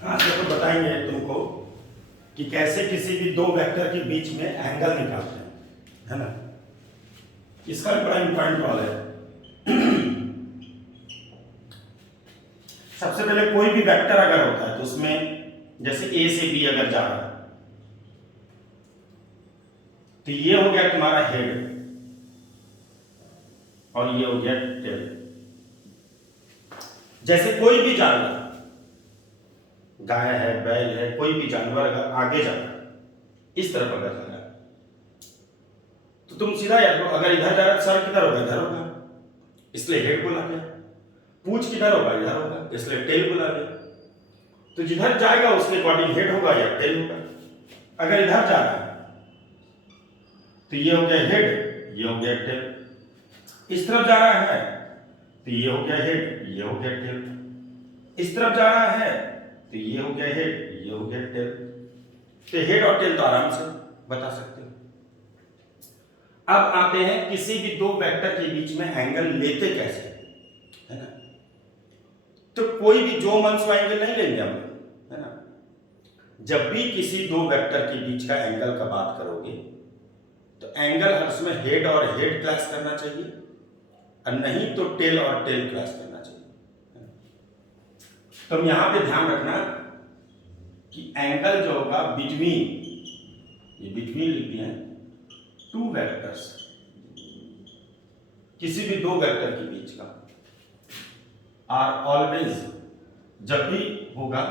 हाँ देखो बताएंगे तुमको कि कैसे किसी भी दो वेक्टर के बीच में एंगल निकालते हैं, है ना। इसका भी बड़ा इंपॉर्टेंट रोल है। सबसे पहले कोई भी वेक्टर अगर होता है तो उसमें जैसे ए से बी अगर जा रहा है तो ये हो गया तुम्हारा हेड और ये हो गया टेल। जैसे कोई भी जानवर, गाय है, बैल है, कोई भी जानवर अगर आगे जा रहा है इस तरफ अगर जा रहा है तो तुम सीधा याद करो, अगर इधर जा रहा है सर किधर होगा, इधर होगा, इसलिए हेड बोला गया। पूंछ किधर होगा, इधर होगा, इसलिए टेल बोला गया। तो जिधर जाएगा उसके अकॉर्डिंग हेड होगा या टेल होगा। अगर इधर जा रहा है तो ये हो गया हेड, ये हो गया टेल। इस तरफ जा रहा है तो ये हो गया हेड, ये हो गया टेल। इस तरफ जा रहा है तो ये हो गया हेड, ये हो गया टेल। तो हेड और टेल तो आराम से बता सकते हो। अब आते हैं किसी भी दो वेक्टर के बीच में एंगल लेते कैसे, है ना। तो कोई भी जो मन सो एंगल नहीं लेंगे हम लोग, है ना। जब भी किसी दो वेक्टर के बीच का एंगल का बात करोगे तो एंगल हर उसमें हेड और हेड क्लास करना चाहिए और नहीं तो टेल और टेल क्लास करना चाहिए। तो हम यहां पे ध्यान रखना कि एंगल जो होगा बिटवीन, ये बिटवीन लिख दिया है, टू वेक्टर्स, किसी भी दो वेक्टर के बीच का, आर ऑलवेज, जब भी होगा,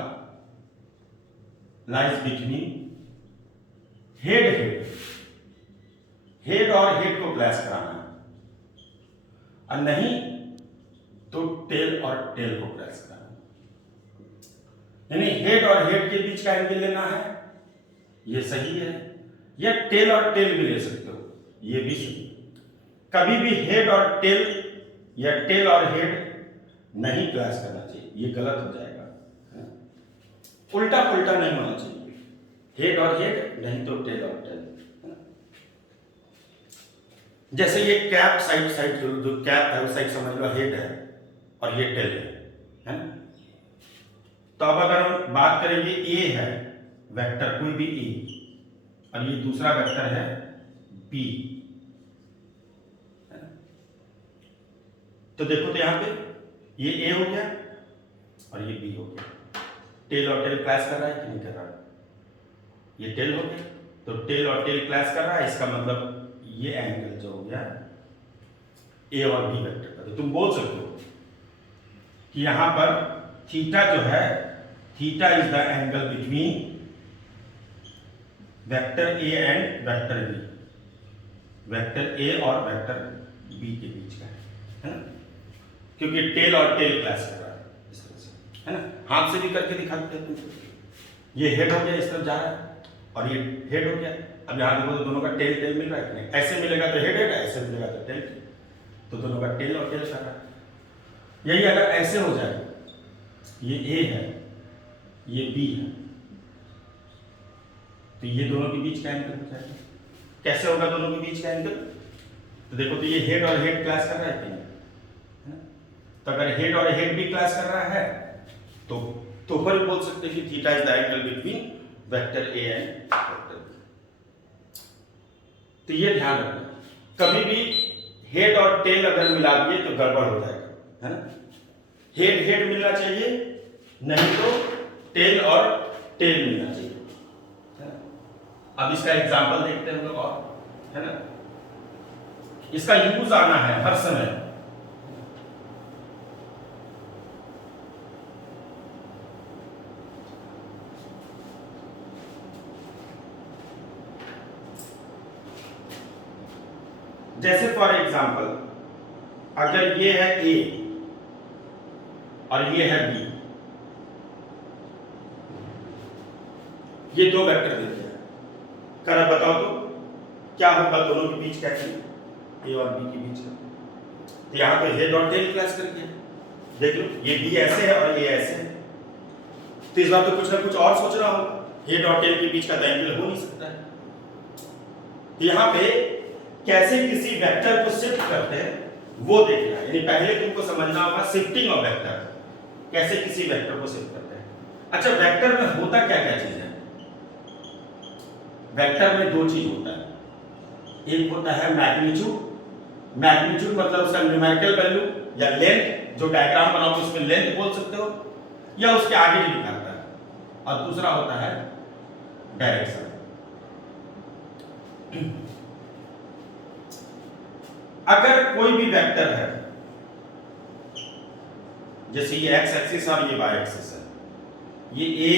lies between head head, head और हेड को क्लैश कराना है और नहीं तो टेल और टेल को क्लैश कराना है। यानी हेड और हेड के बीच का एंगल लेना है, ये सही है, या टेल और टेल भी ले सकते हो, ये भी सही है। कभी भी हेड और टेल या टेल और हेड नहीं क्लैश करना चाहिए, ये गलत हो जाएगा। उल्टा पुल्टा नहीं होना चाहिए, हेड और हेड नहीं तो टेल और टेल। जैसे ये कैप साइड साइड जो कैप है उस साइड समझ लो हेड है और ये टेल है ना। तो अब अगर हम बात करेंगे ए है वेक्टर, कोई भी ए, और ये दूसरा वेक्टर है बी, है ना। तो देखो तो यहां पे ये ए हो गया और ये बी हो गया। टेल और टेल क्लैश कर रहा है कि नहीं कर रहा है, ये टेल हो गया तो टेल और टेल क्लैश कर रहा है, इसका मतलब ये एंगल जो हो गया ए और बी वेक्टर का। तो तुम बोल सकते हो कि यहां पर थीटा जो है, theta is the angle between vector A and vector B, vector A और वेक्टर बी के बीच का है ना, क्योंकि टेल और टेल क्लैश कर रहा है इस तरह से, है ना। हाथ से भी करके दिखा देते हैं तुमको। ये हेड हो गया, इस तरफ जा रहा है और ये हेड हो गया। अब यहां देखो तो दोनों का टेल टेल मिल रहा है कि नहीं, ऐसे मिलेगा तो हेड हेड, ऐसे मिलेगा तो टेल, तो दोनों का टेल और टेल कर रहा है। यही अगर ऐसे हो जाए, ये ए है ये बी है, तो ये दोनों के बीच का एंगल हो जाएगा। कैसे होगा दोनों के बीच का एंगल, तो देखो तो ये हेड और हेड क्लैश कर रहा है कि नहीं, है ना? तो अगर हेड और हेड भी क्लैश कर रहा है तो फिर बोल सकते हैं कि theta is the angle between vector A and vector B. तो ये ध्यान रखना, कभी भी हेड और टेल अगर मिला दिए तो गड़बड़ हो जाएगा, है ना। हेड हेड मिलना चाहिए, नहीं तो टेल और टेल मिलना चाहिए, है ना। अब इसका एग्जांपल देखते हैं हम लोग और, है ना। इसका यूज आना है हर समय। जैसे फॉर एग्जांपल अगर ये है ए और ये है बी, ये दो वेक्टर देते हैं, कर बताओ तो क्या होगा दोनों के बीच का एंगल, ए और बी के बीच का। तो यहां पे हेड और टेल क्लैश कर गया, देख लो ये बी ऐसे है और ये ऐसे है, तो इस बार तो कुछ ना कुछ और सोचना होगा, हेड और टेल के बीच का एंगल हो नहीं सकता है। तो यहां पे कैसे किसी वेक्टर को शिफ्ट करते हैं वो देखना है, यानी पहले तुमको समझना होगा शिफ्टिंग ऑफ वेक्टर, कैसे किसी वेक्टर को शिफ्ट करते हैं। अच्छा, वेक्टर में होता क्या क्या चीज है? वेक्टर में दो चीज होता है, एक होता है मैग्नीट्यूड। मैग्नीट्यूड मतलब उसका न्यूमेरिकल वैल्यू या लेंथ, जो डायग्राम बनाओगे उसमें लेंथ बोल सकते हो, या उसके आगे भी दिखाता है। और दूसरा होता है डायरेक्शन। अगर कोई भी वेक्टर है, जैसे ये एक्स एक्सिस और ये वाई एक्सिस है, ये ए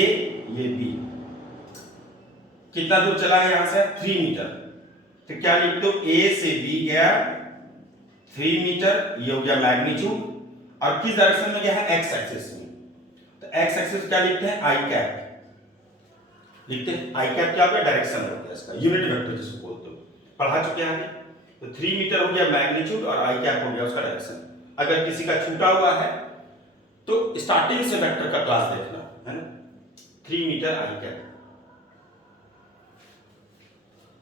ये बी, कितना दूर चला है यहां से? 3 मीटर। तो क्या लिखते हो? ए से बी गया 3 मीटर, ये हो गया मैग्नीट्यूड। और किस डायरेक्शन में गया है? एक्स एक्सिस में। तो एक्स एक्सिस क्या लिखते हैं? आई कैप लिखते हैं। आई कैप क्या होगा? डायरेक्शन होता है इसका, यूनिट वेक्टर जिसको बोलते हो, पढ़ा चुके हैं आगे। तो 3 मीटर हो गया मैग्नीट्यूड और आई कैप हो गया उसका डायरेक्शन। अगर किसी का छूटा हुआ है तो स्टार्टिंग से वेक्टर का क्लास देखना है ना। 3 मीटर आई कैप।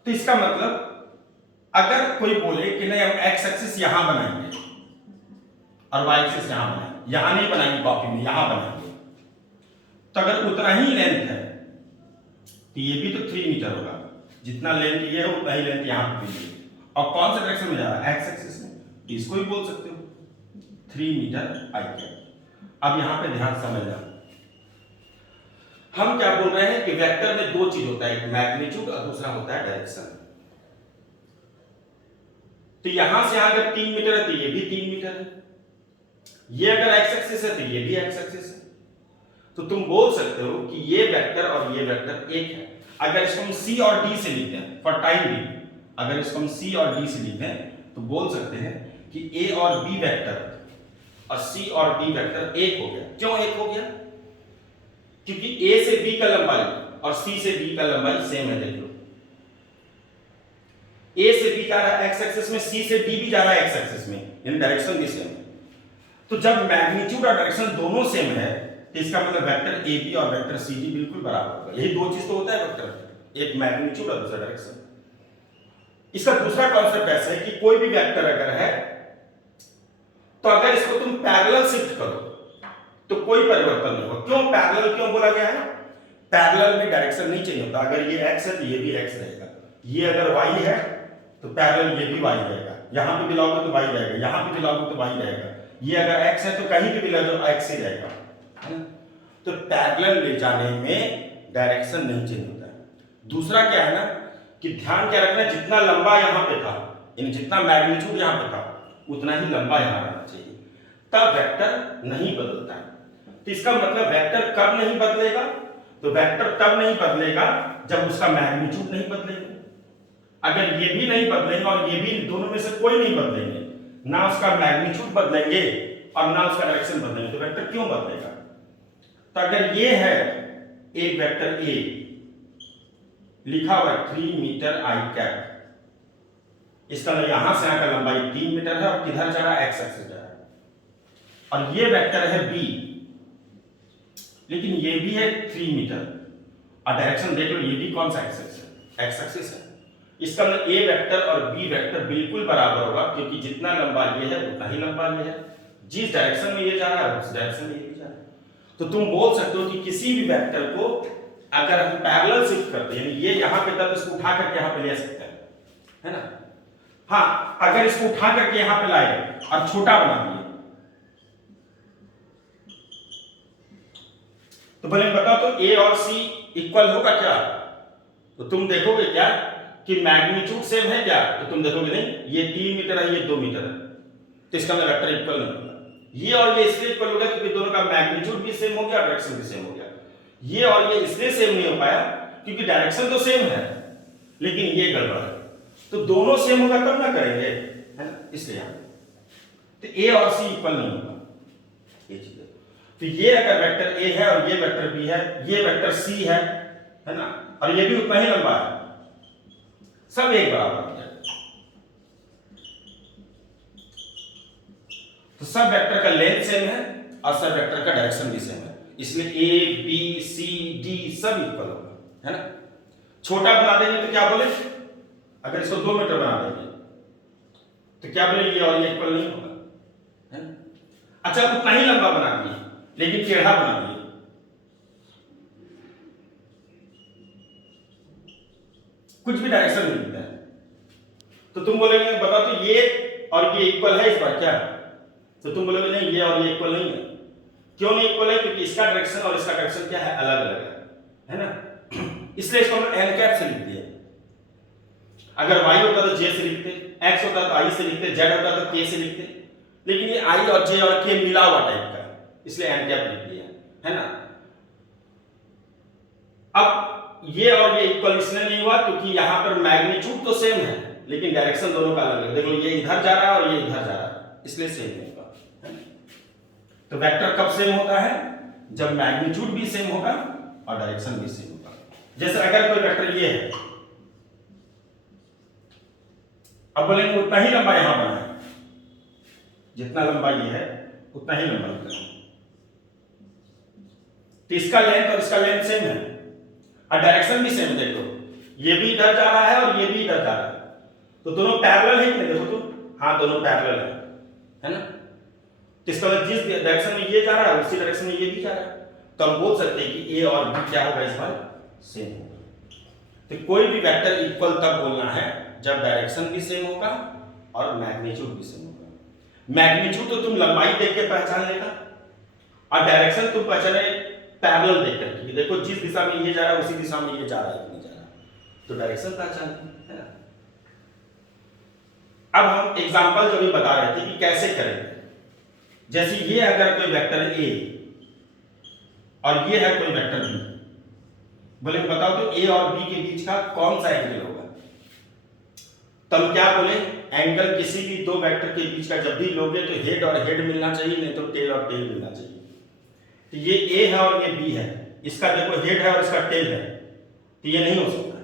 तो इसका मतलब अगर कोई बोले कि नहीं हम एक्स एक्सिस यहां बनाएंगे और वाई एक्सिस यहां बनाएंगे, यहां नहीं बनाएंगे कॉपी में, यहां बनाएंगे, तो अगर उतना ही लेंथ है तो ये भी तो 3 मीटर होगा, जितना लेंथ ये है उतना ही लेंथ यहां पे भी है। और कौन से डायरेक्शन में जा रहा है? एक्स एक्सिस में। तो इसको भी बोल सकते हो 3 मीटर आई कैप। अब यहां पे ध्यान समझना, हम क्या बोल रहे हैं कि वेक्टर में दो चीज होता है, एक मैग्नीट्यूड और दूसरा होता है डायरेक्शन। तो यहां से यहां अगर 3 मीटर है तो ये भी 3 मीटर है, ये अगर एक्स एक्सिस है तो ये भी एक्स एक्सिस है। तो तुम बोल सकते हो कि ये वेक्टर और ये वेक्टर एक है। अगर इसको हम सी और डी से लिखते हैं फॉर टाइम भी, अगर इसको हम सी और डी से लिखें तो बोल सकते हैं कि ए और बी वेक्टर और सी और डी वेक्टर एक हो गया। क्यों एक हो गया? क्योंकि ए से बी का लंबाई और सी से डी का लंबाई सेम है। देख लो, ए से बी जा रहा है एक्स एक्सिस में, सी से डी भी जा रहा है एक्स एक्सिस में, इन डायरेक्शन भी सेम है। तो जब मैग्नीट्यूड और डायरेक्शन दोनों सेम है तो इसका मतलब वेक्टर ए बी और वेक्टर सी डी बिल्कुल बराबर होगा। यही दो चीज तो होता है वेक्टर, एक मैग्नीट्यूड और दूसरा डायरेक्शन। इसका दूसरा कॉन्सेप्ट ऐसा है कि कोई भी वेक्टर अगर है तो अगर इसको तुम पैरेलल शिफ्ट करो तो कोई परिवर्तन नहीं होगा। क्यों पैरेलल क्यों बोला गया है? पैरेलल में डायरेक्शन नहीं चेंज होता। अगर ये x है तो ये भी x रहेगा, ये अगर y है तो पैरेलल ये भी y रहेगा, यहां पे भी लाओगे तो y रहेगा, यहां पे भी लाओगे तो y रहेगा, ये अगर x है तो कहीं पे भी ला दो x ही रहेगा, है ना। तो पैरेलल ले जाने में डायरेक्शन नहीं चेंज होता है। दूसरा क्या है ना कि ध्यान क्या रखना, जितना लंबा यहां पे था, यानी जितना मैग्नीट्यूड यहां पे था उतना ही लंबा यहां रहना चाहिए, तब वेक्टर नहीं बदलता है। तो इसका मतलब वेक्टर कब नहीं बदलेगा? तो वेक्टर तब नहीं बदलेगा जब उसका मैग्नीट्यूड नहीं बदलेगा। अगर ये भी नहीं बदलेंगे और ये भी, दोनों में से कोई नहीं बदलेंगे, ना उसका मैग्नीट्यूड बदलेंगे और ना उसका डायरेक्शन बदलेंगे, तो वेक्टर क्यों बदलेगा? तो अगर ये है एक वेक्टर ए लिखा हुआ है 3 मीटर आई कैप, इसका यहां से यहां का लंबाई 3 मीटर है और किधर जा रहा है? एक्स एक्सिस जा रहा है। और ये वेक्टर है बी, लेकिन ये भी है 3 मीटर और डायरेक्शन देख लो, ये भी कौन सा एक्सिस है? एक्स एक्सिस है। इसका मतलब ए वेक्टर और बी वेक्टर बिल्कुल बराबर होगा, क्योंकि जितना लंबा ये है उतना ही लंबा ये है। जिस डायरेक्शन में ये जा रहा है उस डायरेक्शन में ये भी जा रहा है। तो तुम बोल सकते हो कि किसी भी वेक्टर को अगर हम पैरेलल शिफ्ट करते हैं, यानी ये यहां पे तब इसको उठा करके यहां पे ले सकते हैं, है ना। हाँ, अगर इसको उठा करके यहां पे लाए और छोटा बना दिए तो बोले बताओ तो ए और सी इक्वल होगा क्या? तो तुम देखोगे क्या कि मैग्नीट्यूड सेम है क्या? तो तुम देखोगे नहीं, ये 3 मीटर है, ये 2 मीटर है, तो इसका मतलब वेक्टर इक्वल नहीं होगा। ये और ये इसलिए इक्वल हो गया क्योंकि दोनों का मैग्नीट्यूड भी सेम हो गया, डायरेक्शन भी सेम हो गया। ये और ये इसलिए सेम नहीं हो पाया क्योंकि डायरेक्शन तो सेम है लेकिन ये गड़बड़ है। तो दोनों सेम होगा तब ना करेंगे, है ना, इसलिए तो ए और सी इक्वल नहीं होगा, ये चीज है। तो ये अगर वेक्टर ए है और ये वेक्टर बी है, ये वेक्टर सी है ना, और ये भी उतना ही लंबा है, सब एक बराबर है, तो सब वेक्टर का लेंथ सेम है और सब वेक्टर का डायरेक्शन भी सेम है, इसलिए ए बी सी डी सब इक्वल होगा, है ना। छोटा बना देंगे तो क्या बोले? अगर इसको 2 मीटर बना देंगे तो क्या बोले? ये और ये इक्वल नहीं होगा, है ना। अच्छा, उतना ही लंबा बना दिए लेकिन टेढ़ा बना दिए कुछ भी डायरेक्शन नहीं मिलता है। तो तुम बोलोगे बताओ तो ये और ये इक्वल है इस बार क्या? तो तुम बोलोगे नहीं ये और ये इक्वल नहीं है। क्यों नहीं इक्वल है? क्योंकि इसका डायरेक्शन और इसका डायरेक्शन क्या है? अलग अलग है ना। इसलिए इसको हमने एन कैप से लिख दिया। अगर y होता तो j से लिखते, x होता तो i से लिखते, z होता तो k से लिखते, लेकिन ये i और j और k मिला हुआ टाइप का है, इसलिए एन कैप लिख दिया है ना। अब ये और ये इक्वल इसलिए नहीं हुआ क्योंकि यहां पर मैग्नीट्यूड तो सेम है लेकिन डायरेक्शन दोनों का अलग है। देखो ये इधर जा रहा है और ये इधर जा रहा है, इसलिए सेम नहीं होगा। तो वेक्टर कब सेम होता है? जब मैग्नीट्यूड भी सेम होगा और डायरेक्शन भी सेम होगा। जैसे अगर कोई वेक्टर ये है, अब बोलेंगे उतना ही लंबा यहां बना है, जितना लंबा ये है उतना ही लंबा इतना है, तो इसका लेंथ और इसका लेंथ सेम है और डायरेक्शन भी सेम। देखो ये भी इधर जा रहा है और ये भी इधर जा रहा है, तो दोनों पैरेलल है कि नहीं? देखो तो हाँ दोनों पैरेलल है ना। तो इसका मतलब जिस डायरेक्शन में ये जा रहा है उसी डायरेक्शन में ये भी जा रहा है, तो हम बोल सकते हैं कि ए और बी क्या होगा इस बार? सेम होगा। तो कोई भी वेक्टर इक्वल तब बोलना है जब डायरेक्शन भी सेम होगा और मैग्नीट्यूड भी सेम होगा। मैग्नीट्यूड तो तुम लंबाई देख के पहचान लेगा और डायरेक्शन तुम पहचाने पैरेलल देख करके। देखो जिस दिशा में ये जा रहा है उसी दिशा में ये जा रहा है कि नहीं जा रहा है, तो डायरेक्शन पहचान है ना। अब हम एग्जांपल जो भी बता रहे थे कि कैसे करेंगे। जैसे ये अगर कोई वेक्टर ए और ये है कोई वेक्टर बी, बोले बताओ तो ए और बी के बीच का कौन सा एंगल होगा? तब क्या बोले? एंगल किसी भी दो वेक्टर के बीच का जब भी लोगे तो हेड और हेड मिलना चाहिए, नहीं तो टेल और टेल मिलना चाहिए। तो ये ए है और ये बी है, इसका देखो हेड है और इसका टेल है, तो ये नहीं हो सकता।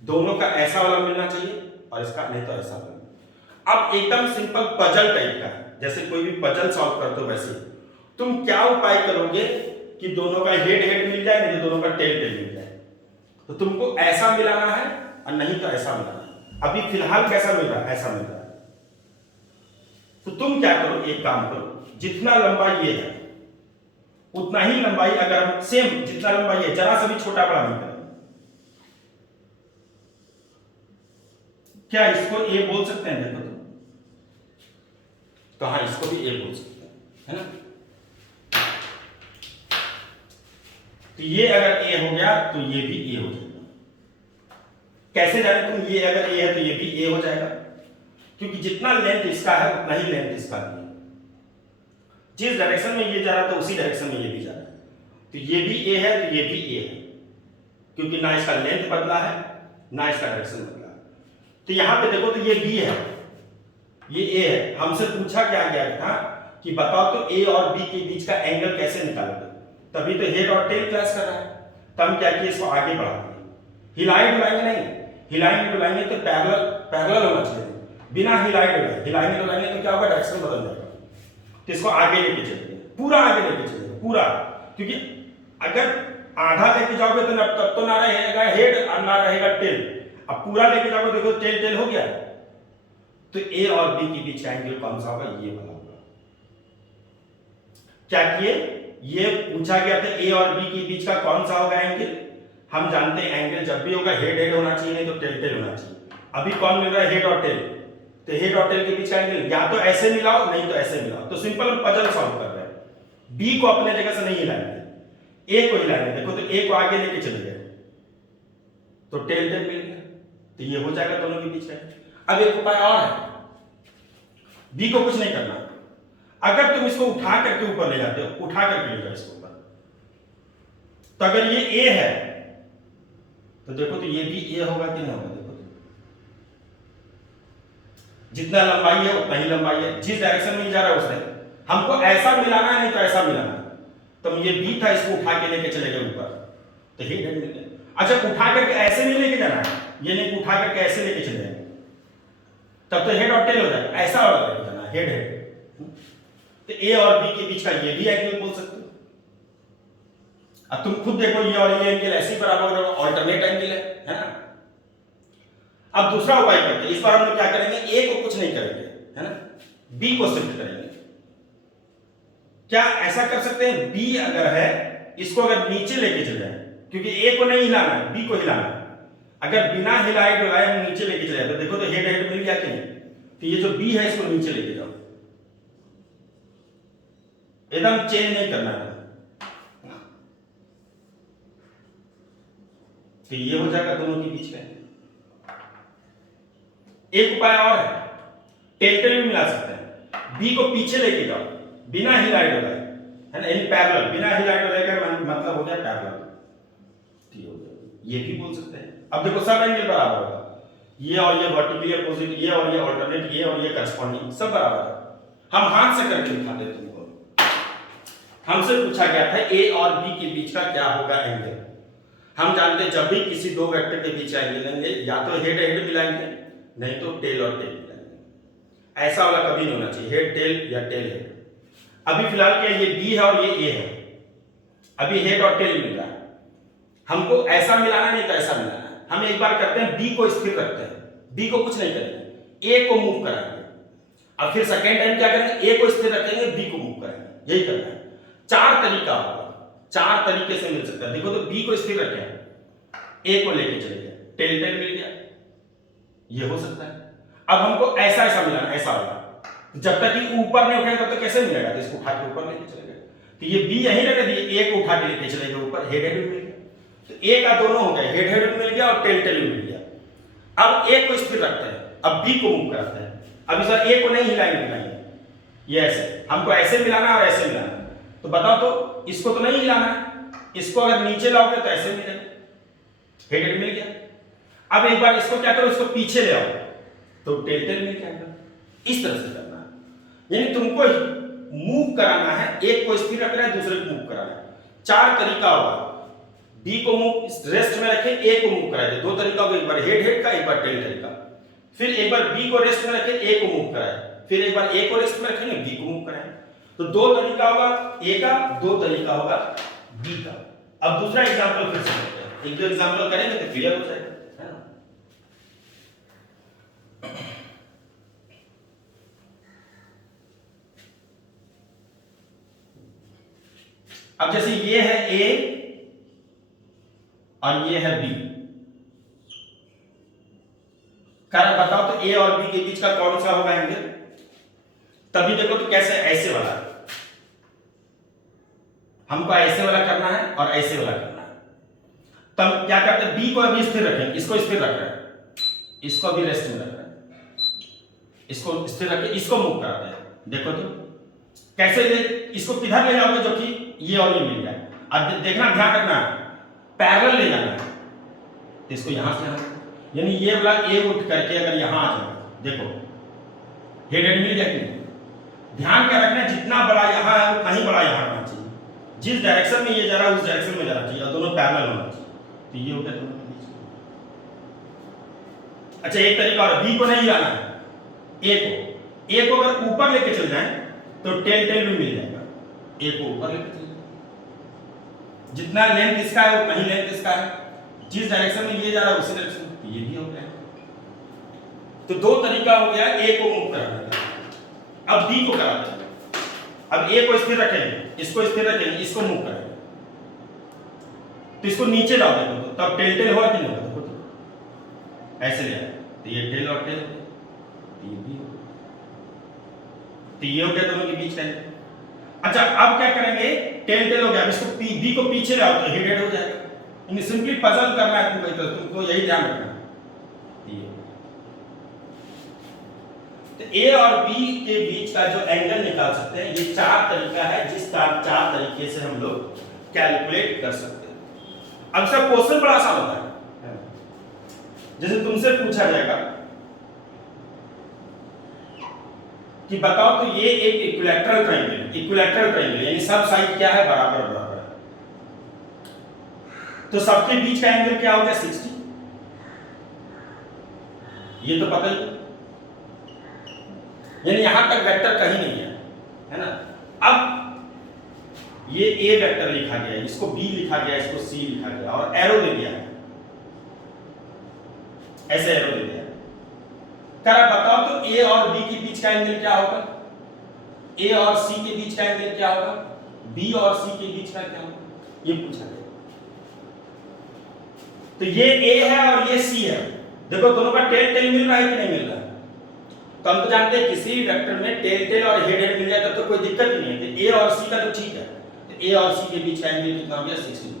दोनों का ऐसा वाला मिलना चाहिए और इसका नहीं तो ऐसा वाला। अब एकदम सिंपल पजल टाइप का, जैसे कोई भी पजल सॉल्व करते हो वैसे तुम क्या उपाय करोगे कि दोनों का हेड हेड मिल जाए, नहीं तो दोनों का टेल टेल मिल जाए। तो तुमको ऐसा मिलाना है और नहीं तो ऐसा मिलाना है। अभी फिलहाल कैसा मिल रहा है? ऐसा मिल रहा है। तो तुम क्या करो, एक काम करो, जितना लंबा ये है उतना ही लंबाई, अगर हम सेम जितना लंबा ये, जरा सा भी छोटा बड़ा नहीं करेंगे। क्या इसको ए बोल सकते हैं? देखो तो हाँ इसको भी ए बोल सकते हैं, है ना। तो ये अगर ए हो गया तो ये भी ए हो जाएगा। कैसे जाने तुम? ये अगर ए है तो ये भी ए हो जाएगा, क्योंकि जितना लेंथ इसका है उतना ही लेंथ इसका भी है। जिस डायरेक्शन में ये जा रहा था उसी डायरेक्शन में ये भी जा रहा है, तो ये भी ए है तो ये भी ए है, क्योंकि ना इसका लेंथ बदला है ना इसका डायरेक्शन बदला है। तो यहां पे देखो तो ये बी है, ये ए है। हमसे पूछा क्या गया था कि बताओ तो ए और बी के बीच का एंगल कैसे निकालोगे? तभी तो हेड और टेल क्लैश कर रहा है। तो हम क्या किए, इसको आगे बढ़ा दिए। हिलाए डुलाएंगे नहीं, हिलाएंगे डुलाएंगे तो पैरेलल पैरेलल होना चाहिए, बिना हिलाए डुलाए। हिलाएंगे डुलाएंगे तो क्या होगा? डायरेक्शन बदल जाएगा। तो इसको आगे लेके चलिए, पूरा आगे लेके चलिए पूरा, क्योंकि अगर आधा लेके जाओगे तो तब तो ना रहेगा हेड और ना रहेगा टेल। अब पूरा लेके जाओगे, देखो टेल टेल हो गया। तो ए और बी के बीच का एंगल कौन सा होगा? ये वाला होगा। क्या किए? ये पूछा गया था ए और बी के बीच का कौन सा होगा एंगल। हम जानते हैं एंगल जब भी होगा हेड हेड होना चाहिए, नहीं तो टेल टेल होना चाहिए। अभी कौन मिल रहा है? हेड और टेल। तो हेड और टेल के बीच का एंगल या तो ऐसे मिलाओ नहीं तो ऐसे मिलाओ। तो सिंपल पजल सॉल्व कर रहे हैं। बी को अपने जगह से नहीं हिलाएंगे, ए को हिलाएंगे। देखो तो ए को आगे लेके चले गए तो टेल टेल मिल गया, तो ये हो जाएगा दोनों के बीच का। अब एक उपाय और है, बी को कुछ नहीं करना। अगर तुम इसको उठा करके ऊपर ले जाते हो, उठा करके ले जाओ इसको ऊपर, तो अगर ये ए है तो देखो तो ये भी ए होगा कि नहीं होगा? देखो तो जितना लंबाई है उतना ही लंबाई है, जिस डायरेक्शन में जा रहा है उसने। हमको ऐसा मिलाना है नहीं तो ऐसा मिलाना है। तो ये बी था, इसको उठा के लेके चले गए ऊपर, तो हेड हेड मिल गया। अच्छा उठा करके ऐसे नहीं लेके जाना है, ये नहीं उठा करके ऐसे लेके चले जाएंगे, तब तो हेड और टेल हो जाएगा। ऐसा वाला लेके जाना है, हेड हेड। तो ए और बी के बीच का ये भी एंगल बोल सकते हो। अब तुम खुद देखो, ये और ये एंगल ऐसे ही बराबर ऑल्टरनेट एंगल है ना। अब दूसरा उपाय करते हैं। इस बार हम लोग क्या करेंगे, ए को कुछ नहीं करेंगे, है ना, बी को शिफ्ट करेंगे। क्या ऐसा कर सकते हैं? बी अगर है, इसको अगर नीचे लेके चले जाए, क्योंकि ए को नहीं हिलाना है, बी को हिलाना है, अगर बिना हिलाए डुलाए हम नीचे लेके चले जाते, देखो तो हेड हेड मिल गया कि नहीं, तो ये जो बी है इसको नीचे लेके जाओ, एकदम चेंज नहीं करना है, तो ये हो जाएगा दोनों के बीच में। एक उपाय और है, टेल टेल भी मिला सकते हैं, बी को पीछे लेके जाओ बिना हिलाए डुलाए, है ना, इन पैरेलल, बिना हिलाए डुलाए का मतलब हो गया पैरेलल, ठीक हो गया, ये भी बोल सकते हैं। अब देखो सब एंगल बराबर होगा, ये और ये वर्टिकली अपोजिट, ये और ये अल्टरनेट, ये और ये करस्पॉन्डिंग, सब बराबर है। हम हाथ से करके दिखाते हैं तुमको। हमसे पूछा गया था ए और बी के बीच का क्या होगा एंगल। हम जानते हैं जब भी किसी दो वेक्टर के बीच एंगल लेंगे या तो हेड हेड मिलाएंगे, नहीं तो टेल और टेल मिलाएंगे। ऐसा वाला कभी नहीं होना चाहिए हेड टेल या टेल हेड। अभी फिलहाल क्या ये बी है और ये ए है, अभी हेड और टेल मिल रहा है, हमको ऐसा मिलाना नहीं तो ऐसा मिलाना है। हम एक बार करते हैं, बी को स्थिर रखते हैं, बी को कुछ नहीं करेंगे, ए को मूव कराएंगे, अब फिर सेकेंड टाइम क्या करेंगे, ए को स्थिर रखेंगे, बी को मूव करेंगे, यही करना है। चार तरीका होगा, चार तरीके से मिल सकता है। देखो तो बी को स्थिर रखें, ए को लेके चले गए, टेल टेल मिल गया, ये हो सकता है। अब हमको ऐसा ऐसा मिलाना, ऐसा होगा, जब तक कि ऊपर नहीं उठेगा तब तक कैसे मिलेगा, तो इसको उठा के ऊपर लेके चले गए, तो ये बी यहीं रख दिए, ए को उठा के लेके चले गए ऊपर, हेड हेड मिल गया, तो ए का दोनों हो गया, हेड हेड मिल गया और टेल टेल मिल गया। अब ए को स्थिर रखते हैं, अब बी को मूव कराते हैं। अब इस ए को नहीं हिलाएंगे, ये ऐसे, हमको ऐसे मिलाना और ऐसे मिलाना, तो बताओ तो इसको तो नहीं हिलाना है, इसको अगर नीचे लाओगे तो ऐसे मिलेगा, हेड हेड मिल गया। अब एक बार इसको क्या करो, इसको पीछे ले आओ तो टेल टेल मिल जाएगा। इस तरह से करना है, यानी तुमको मूव कराना है, एक को स्थिर रखना है, दूसरे को मूव कराना है। चार तरीका होगा, बी को मूव रेस्ट में रखें, ए को मूव कराए, दो तरीका होगा, एक बार हेड हेड का, एक बार टेल टेल का। फिर एक बार बी को रेस्ट में रखें, ए को मूव कराए, फिर एक बार ए को रेस्ट में रखेंगे, बी को मूव कराए। तो दो तरीका होगा ए का, दो तरीका होगा बी का। अब दूसरा एग्जांपल फिर से करते हैं, एक दो एग्जांपल करेंगे तो क्लियर हो जाएगा, है ना। अब जैसे ये है ए और ये है बी, कारण बताओ तो ए और बी के बीच का कौन सा होगा एंगल। तभी देखो तो कैसे, ऐसे वाला, हमको ऐसे वाला करना है और ऐसे वाला करना है। तब क्या करते हैं, बी को अभी स्थिर रखेंगे, इसको स्थिर रख रहे हैं, इसको अभी रेस्ट में रख रहे हैं, इसको स्थिर रख के इसको मूव कराते हैं। देखो तो कैसे, इसको किधर ले जाओगे जो कि ये और ये मिल जाए। अब देखना, ध्यान रखना, पैरेलल ले जाना है, इसको यहां से यहां, यानी ये वाला ए उठ करके अगर यहां आ जाए, देखो हेड हेड मिल गया कि नहीं। ध्यान क्या रखना, जितना बड़ा यहां है उतना ही बड़ा यहां रहना चाहिए, जिस डायरेक्शन में ये जा रहा है उस डायरेक्शन में जाना चाहिए, और दोनों पैरेलल होना चाहिए। तो ये हो गया दोनों के बीच। अच्छा एक तरीका और, बी को नहीं लाना है, ए को अगर ऊपर लेके चल जाए तो टेल टेल भी मिल जाएगा, ए को ऊपर लेके चल जाए, जितना लेंथ इसका है उतना ही लेंथ इसका है, जिस डायरेक्शन में ये जा रहा है उसी डायरेक्शन में ये भी हो गया। तो दो तरीका हो गया ए को मूव कराने का। अब बी को कराते हैं, अब ए को स्थिर रखेंगे, इसको स्थिर रखेंगे, इसको मूव करेंगे, तो इसको नीचे लाओ, देखो तो तब टेल टेल होगा कि नहीं होगा, देखो तो ऐसे ले आए, तो ये टेल और टेल, ये भी हो, तो ये हो गया दोनों के बीच का। अच्छा अब क्या करेंगे, टेल टेल हो गया, अब इसको बी को पीछे लाओ तो हेड हेड हो जाएगा। यानी सिंपली पजल करना है तुमको यही ध्यान रखना है। तो ए और बी के बीच का जो एंगल निकाल सकते हैं, ये चार तरीका है, जिस चार तरीके से हम लोग कैलकुलेट कर सकते हैं। अब इसका क्वेश्चन बड़ा आसान होता है, जैसे तुमसे पूछा जाएगा कि बताओ तो ये एक इक्विलैटरल ट्रायंगल, यानी सब साइड क्या है, बराबर बराबर है, तो सबके बीच का एंगल क्या हो गया, 60। ये तो पता ही, यानी यहां तक वेक्टर कहीं नहीं है ना। अब ये ए वेक्टर लिखा गया है, इसको बी लिखा गया, इसको सी लिखा गया, और एरो दे दिया है, ऐसे एरो दे दिया। करा बताओ तो ए और बी के बीच का एंगल क्या होगा, ए और सी के बीच का एंगल क्या होगा, बी और सी के बीच का क्या होगा, ये पूछा गया। तो ये ए है और ये सी है, देखो दोनों का टेल टेल मिल रहा है कि नहीं मिल रहा है? तो हम तो जानते हैं किसी भी वेक्टर में टेल टेल और हेड हेड मिल जाए तब तो कोई दिक्कत ही नहीं है। तो ए और सी का तो ठीक है, तो ए और सी के बीच का एंगल कितना हो गया 60 डिग्री।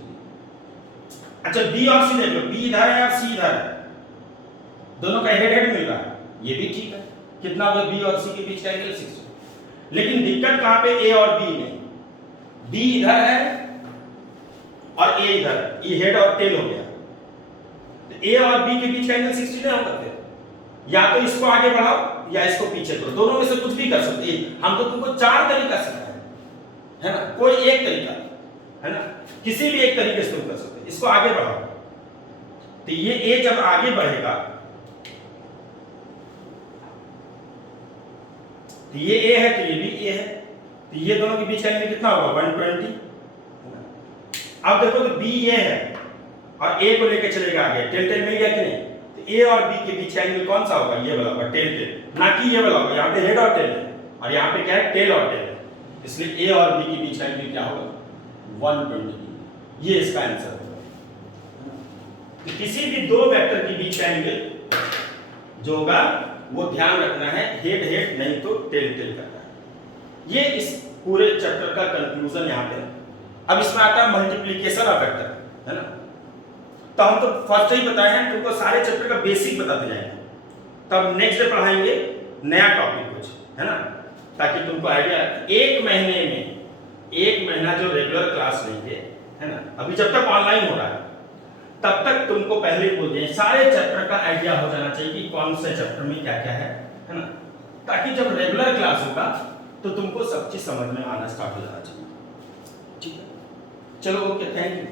अच्छा बी और सी देख लो, बी इधर है और सी इधर है, दोनों का हेड हेड मिल रहा है, ये भी ठीक है। कितना हो गया बी और सी के बीच का एंगल 60। लेकिन दिक्कत कहां पे ए और बी में, बी इधर है और ए इधर है, ये हेड और टेल हो गया, तो ए और बी के बीच का एंगल 60 नहीं होगा। फिर या तो इसको आगे बढ़ाओ या इसको पीछे करो, दोनों में से कुछ भी कर सकते हैं। हम तो तुमको 4 तरीका सिखाए है ना, कोई एक तरीका है ना, किसी भी एक तरीके से तुम कर सकते हैं। इसको आगे बढ़ाओ तो ये ए जब आगे बढ़ेगा तो ये ए है तो ये भी ए है, तो ये दोनों के बीच का एंगल कितना होगा 120। अब देखो तो बी ये है और ए को लेके चलेगा आगे, टेल टेल मिल गया कि नहीं, तो ए और बी के बीच का एंगल कौन सा होगा, ये वाला होगा टेल टेल, ना कि ये वाला होगा। यहाँ पे हेड और टेल है और यहाँ पे क्या है टेल और टेल है, इसलिए ए और बी के बीच का एंगल क्या होगा 120 डिग्री। ये इसका आंसर होगा। तो किसी भी दो वेक्टर के बीच का एंगल जो होगा वो ध्यान रखना है, हेड हेड नहीं तो टेल टेल करना है। ये इस पूरे चैप्टर का कंक्लूजन यहाँ पे। अब इसमें आता है मल्टीप्लिकेशन ऑफ वेक्टर, है ना। तो हम तो फर्स्ट ही बताए हैं, तुमको सारे चैप्टर का बेसिक बताते जाएंगे, तब नेक्स्ट डे पढ़ाएंगे नया टॉपिक कुछ, है ना, ताकि तुमको आइडिया। एक महीने में, एक महीना जो रेगुलर क्लास लेंगे, है ना, अभी जब तक ऑनलाइन हो रहा है तब तक तुमको पहले बोल दिए सारे चैप्टर का आइडिया हो जाना चाहिए कि कौन से चैप्टर में क्या क्या है ना, ताकि जब रेगुलर क्लास होगा तो तुमको सब चीज समझ में आना स्टार्ट हो जाना चाहिए। ठीक है, चलो ओके, थैंक यू।